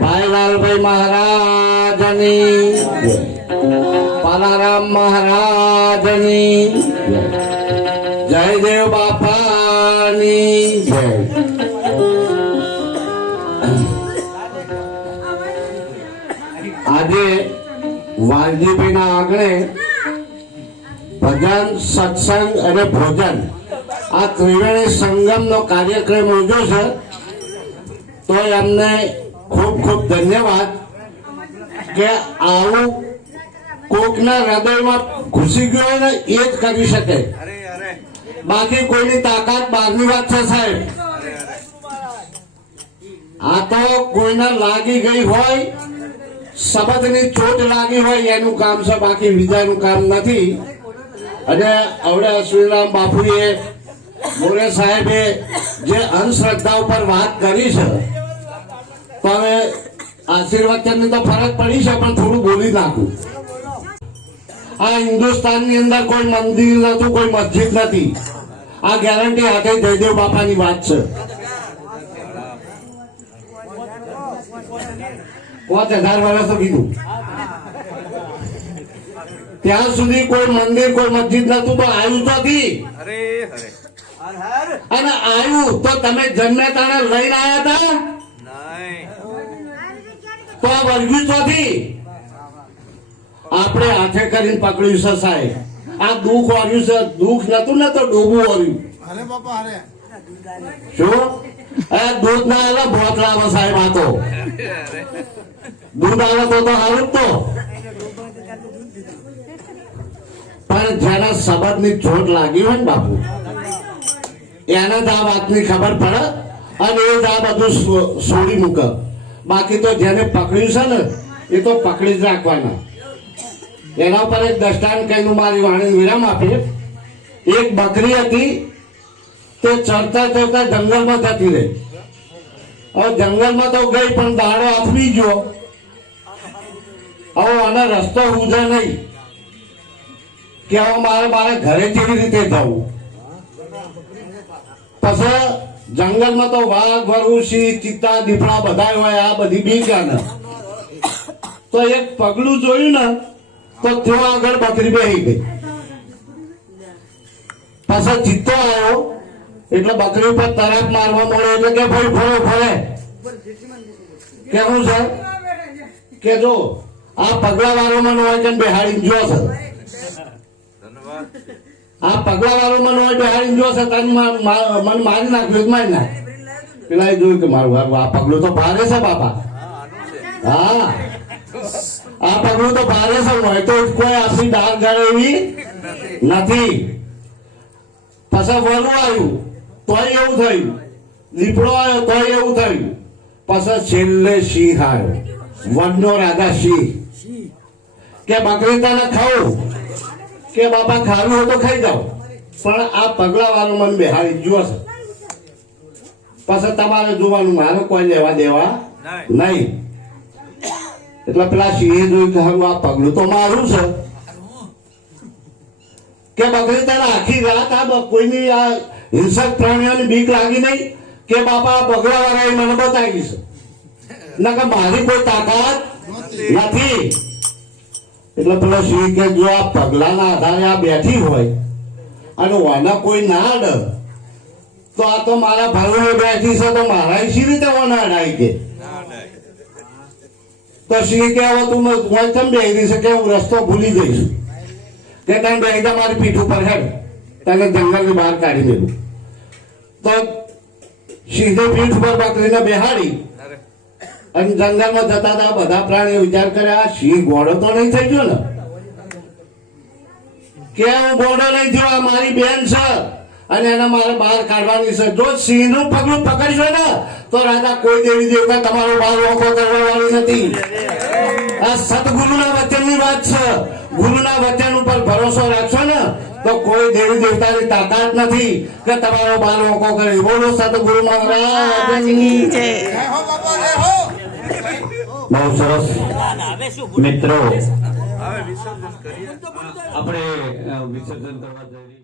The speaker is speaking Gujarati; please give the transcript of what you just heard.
ભાઈ લાલભાઈ મહારાજની, પાલારામ મહારાજની, જયદેવ બાપાની. જય આજે વાલજીભાઈના આંગણે ભજન, સત્સંગ અને ભોજન આ ત્રિવેણી સંગમનો કાર્યક્રમ યોજ્યો છે, તો એમને ખૂબ ખૂબ ધન્યવાદ કે આવું કોકના હૃદયમાં ઘૂસી ગયો હોય ને એ જ કરી શકે. બાકી કોઈની તાકાત બહારની વાત છે, સાહેબ. આ તો કોઈને લાગી ગઈ હોય, શબ્દની ચોટ લાગી હોય, એનું કામ છે, બાકી બીજાનું કામ નથી. અને હવે અશ્વિનરામ બાપુએ મોરે સાહેબે જે અંધશ્રદ્ધા ઉપર વાત કરી છે તો હવે આશીર્વચનની તો ફરક પડી છે, પણ થોડું બોલી નાખું. આ હિન્દુસ્તાનની અંદર કોઈ મંદિર નતું કોઈ મસ્જિદ નથી. આ ગેરંટી હાથે જયદેવ બાપાની વાત છે. પાંચ હજાર વર્ષ તો કીધું. ત્યાં સુધી કોઈ મંદિર, કોઈ મસ્જિદ નતું તો આવ્યું તો હતી. અને આવ્યું તો તમે જન્મે તાણે લઈને આવ્યા હતા તો વર્ગ્યું ચોથી? આપણે હાથે કરીને પકડ્યું છે સાહેબ. આ દુઃખ વાળ્યું છે. દુઃખ નતું ને તો ડોબું વાળ્યું. અરે બાપા અરે શું? દૂધ ના આવે ભોત લાવે સાહેબ આ તો. દૂધ આવે તો તો સારું તો. પણ જેના ની ચોટ લાગી હોય ને બાપુ એને જ આ વાતની ખબર પડે અને એ જ આ બધું છોડી મૂકે. બાકી તો જેને પકડ્યું છે ને, એ તો પકડી જ રાખવાના. એના પર એક દષ્ટાંત કહીનું મારી વાણી વિરામ આપે એક બકરી હતી, તે ચડતા ચડતા જંગલમાં જતી રહી. હવે જંગલમાં તો ગઈ, પણ દાડો આપવી ગયો. હવે આને રસ્તો ઉજા નહીં. કે હવે મારે મારે ઘરે કેવી રીતે જવું? પછી જંગલમાં તો વાઘ, વરુ, સિંહ, ચિત્તા, દીપડા બધા હોય, આ બધી બીક ને. તો એક પગલું જોયું ને, તો ત્યાં આગળ બકરી બેહી ગઈ. પાછો ચિત્તો આવ્યો, એટલે બકરી ઉપર તરાક મારવા મળે, એટલે કે ભાઈ ફરો, ફરે. કેવું છે? કે જો, આ પગલા વાળોમાં નો હોય કે બેહાડી જો છે. ધન્યવાદ. આ પગલા વાળોમાં નો હોય બેહાડી જો છે તને મને મારી નાખ્યું મારી નાખ. પેલા એ જોયું કે મારું, આ- પગલું તો ભારે છે, બાપા. હા. આ પગલું તો ભારે છે, હોય તો કોઈ આપણી ડાળ ગાળે એવી નથી. પછી વરું આવ્યું, તોય એવું થયું. દીપડો આવ્યો, તોય એવું થયું. પછી છેલ્લે સિંહ આવ્યો. વનનો રાધા સિંહ. કે બકરી તને ખાવું? કે બાપા ખાવું હોય તો ખાઈ જાઓ. પણ આ પગલા વાળું મને બેહાડી જુઓ છે. પછી તમારે જોવાનું મારે કોઈ લેવા દેવા નહીં. એટલે પેલા સિંહે જોયું કે હવે આ પગલું તો મારું છે. કે બકરી તને આખી રાત આ કોઈની આ હિંસક પ્રાણીઓની બીક લાગી નહીં? કે બાપા પગલા એ મને બતાવી છે. ના કે મારી કોઈ તાકાત નથી. એટલે પેલો સિંહ કે જો આ પગલાના આધારે આ બેઠી હોય અને વાના કોઈ ના અડે, તો આ તો મારા ભાઈઓ બેઠી છે, તો મારા સી રીતે વાના અડાય કે? તો સિંહ કે હવે તું હું કેમ બેહી છે કે હું રસ્તો ભૂલી જઈશ? કે તને બેહી મારી પીઠ ઉપર હેડ. તને જંગલની બહાર કાઢી દેવું તો સીધે પીઠ ઉપર બકરીને બેહાડી અને જંગલમાં જતા હતા બધા પ્રાણીઓ વિચાર કર્યા આ સિંહ ઘોડો તો નહીં થઈ ગયો ને? કે હું ઘોડો નહીં થયો? મારી બેન છે. અને એને મારે બહાર કાઢવાની છે. જો સિંહનું પગલું પકડશો ને તો રાજા કોઈ દેવી દેવતા તમારો બહાર ઓખો કરવાની નથી. આ સદગુરુના વચનની વાત છે. ગુરુના વચન ઉપર ભરોસો રાખશો ને તો કોઈ દેવી દેવતાની તાકાત નથી કે તમારો બાર ઓખો કરે. બોલો સદગુરુ મહારાજ. જય હો બાપા જય હો. બહુ સરસ. મિત્રો આપણે વિસર્જન કરવા જઈ